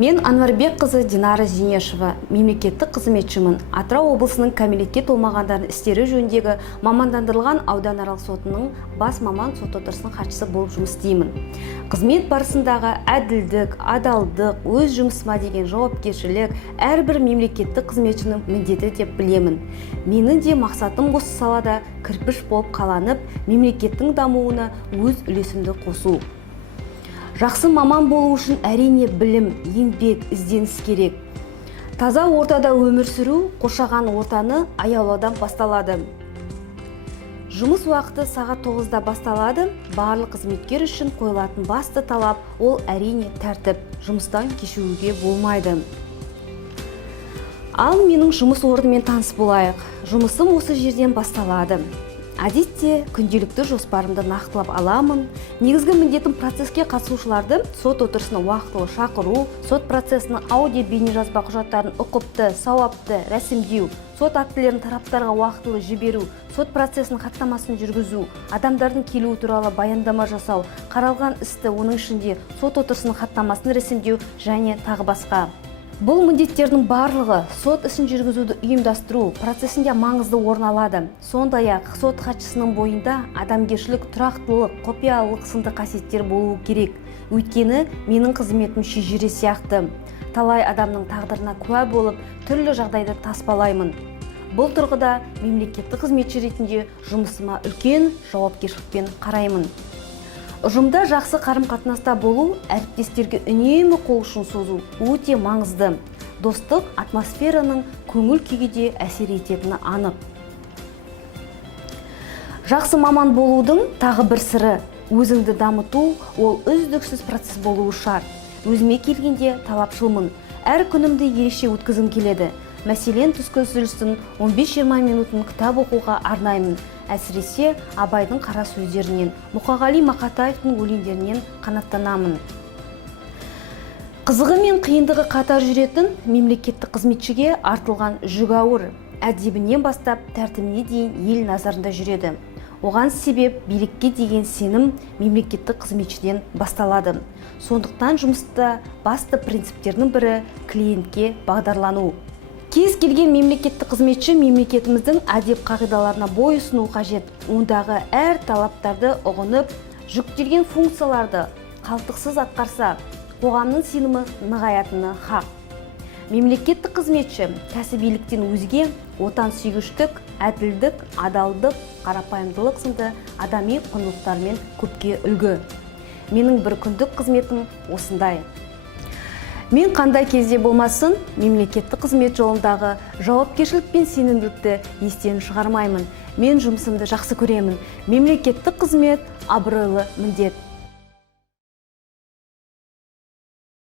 Мен Анварбек қызы Динара Зинешева, мемлекеттік қызметшімін. Атырау облысының кәмелетке толмағандардың істері жөніндегі мамандандырылған ауданаралық сотының бас маман сот отырысының хатшысы болып жұмыс істеймін. Қызмет барысындағы әділдік, адалдық, өз жұмысыма деген жауапкершілік әрбір мемлекеттік қызметшінің міндеті деп білемін. Менің де мақсатым осы салада кірпіш болып қаланып, мемлекеттің дамуына өз үлесімді қосу. Жақсы маман болу үшін әрине білім, еңбек, ізденіс керек. Таза ортада өмір сүру қоршаған ортаны аялаудан басталады. Жұмыс уақыты сағат 9-да басталады. Барлық қызметкер үшін қойылатын басты талап ол әрине тәртіп. Жұмыстан кешігуге болмайды. Ал менің жұмыс орнымен таныс болайық. Жұмысым осы жерден басталады. Әдетте күнделікті жоспарымды нақтылап аламын. Негізгі міндетім процеске қатысушыларды сот отырысына уақытылы шақыру, сот процесінің аудио бейнежазба құжаттарын ұқыпты, сауапты рәсімдеу, сот актілерін тараптарға уақытылы жіберу, сот процесінің хаттамасын жүргізу, адамдардың келуі туралы баяндама жасау, қаралған істі, оның ішінде сот отырысының хаттамасын рәсімдеу және тағы басқа. Бұл міндеттердің барлығы сот ісін жүргізуді ұйымдастыру процесінде маңызды орын алады. Сондай-ақ сот хатшысының бойында адамгершілік, тұрақтылық, құпиялылық сынды қасиеттер болуы керек. Өйткені менің қызметім шежіре сияқты. Талай адамның тағдырына куә болып, түрлі жағдайды таспалаймын. Бұл тұрғыда мемлекеттік қызметші ретінде жұмысыма үлкен жауапкершілікпен қараймын. Ұжымда жақсы қарым-қатынаста болу, әріптестерге үнемі қол ұшын созу өте маңызды. Достық атмосфераның көңіл күйге де әсер ететіні анық. Жақсы маман болудың тағы бір сыры өзіңді дамыту, ол үздіксіз процесс болуы шарт. Өзіме келгенде талапшылмын. Әр күнімді ерекше өткізгім келеді. Мәселен, түскі үзілістің 15-20 минутын кітап оқуға арнаймын. Әсіресе Абайдың қара сөздерінен, Мұқағали Мақатаевтың өлеңдерінен қанаттанамын. Қызығы мен қиындығы қатар жүретін мемлекеттік қызметшіге артылған жүк ауыр. Әдебінен бастап тәртібіне дейін ел назарында жүреді. Оған себеп билікке деген сенім мемлекеттік қызметшіден басталады. Сондықтан жұмыста басты принциптердің бірі клиентке бағдарлану. Кез келген мемлекеттік қызметші мемлекетіміздің әдеп қағидаларына бойұсыну қажет. Ондағы әр талаптарды ұғынып, жүктелген функцияларды қалтықсыз атқарса, қоғамның сенімі нығаятыны хақ. Мемлекеттік қызметші кәсібиліктен өзге отансүйгіштік, әділдік, адалдық, қарапайымдылық сынды адами құндылықтармен көпке үлгі. Менің бір күндік қызметім осындай. Мен қандай кезде болмасын, мемлекеттік қызмет жолындағы жауапкершілік пен сенімділікті естен шығармаймын. Мен жұмысымды жақсы көремін. Мемлекеттік қызмет абыройлы міндет.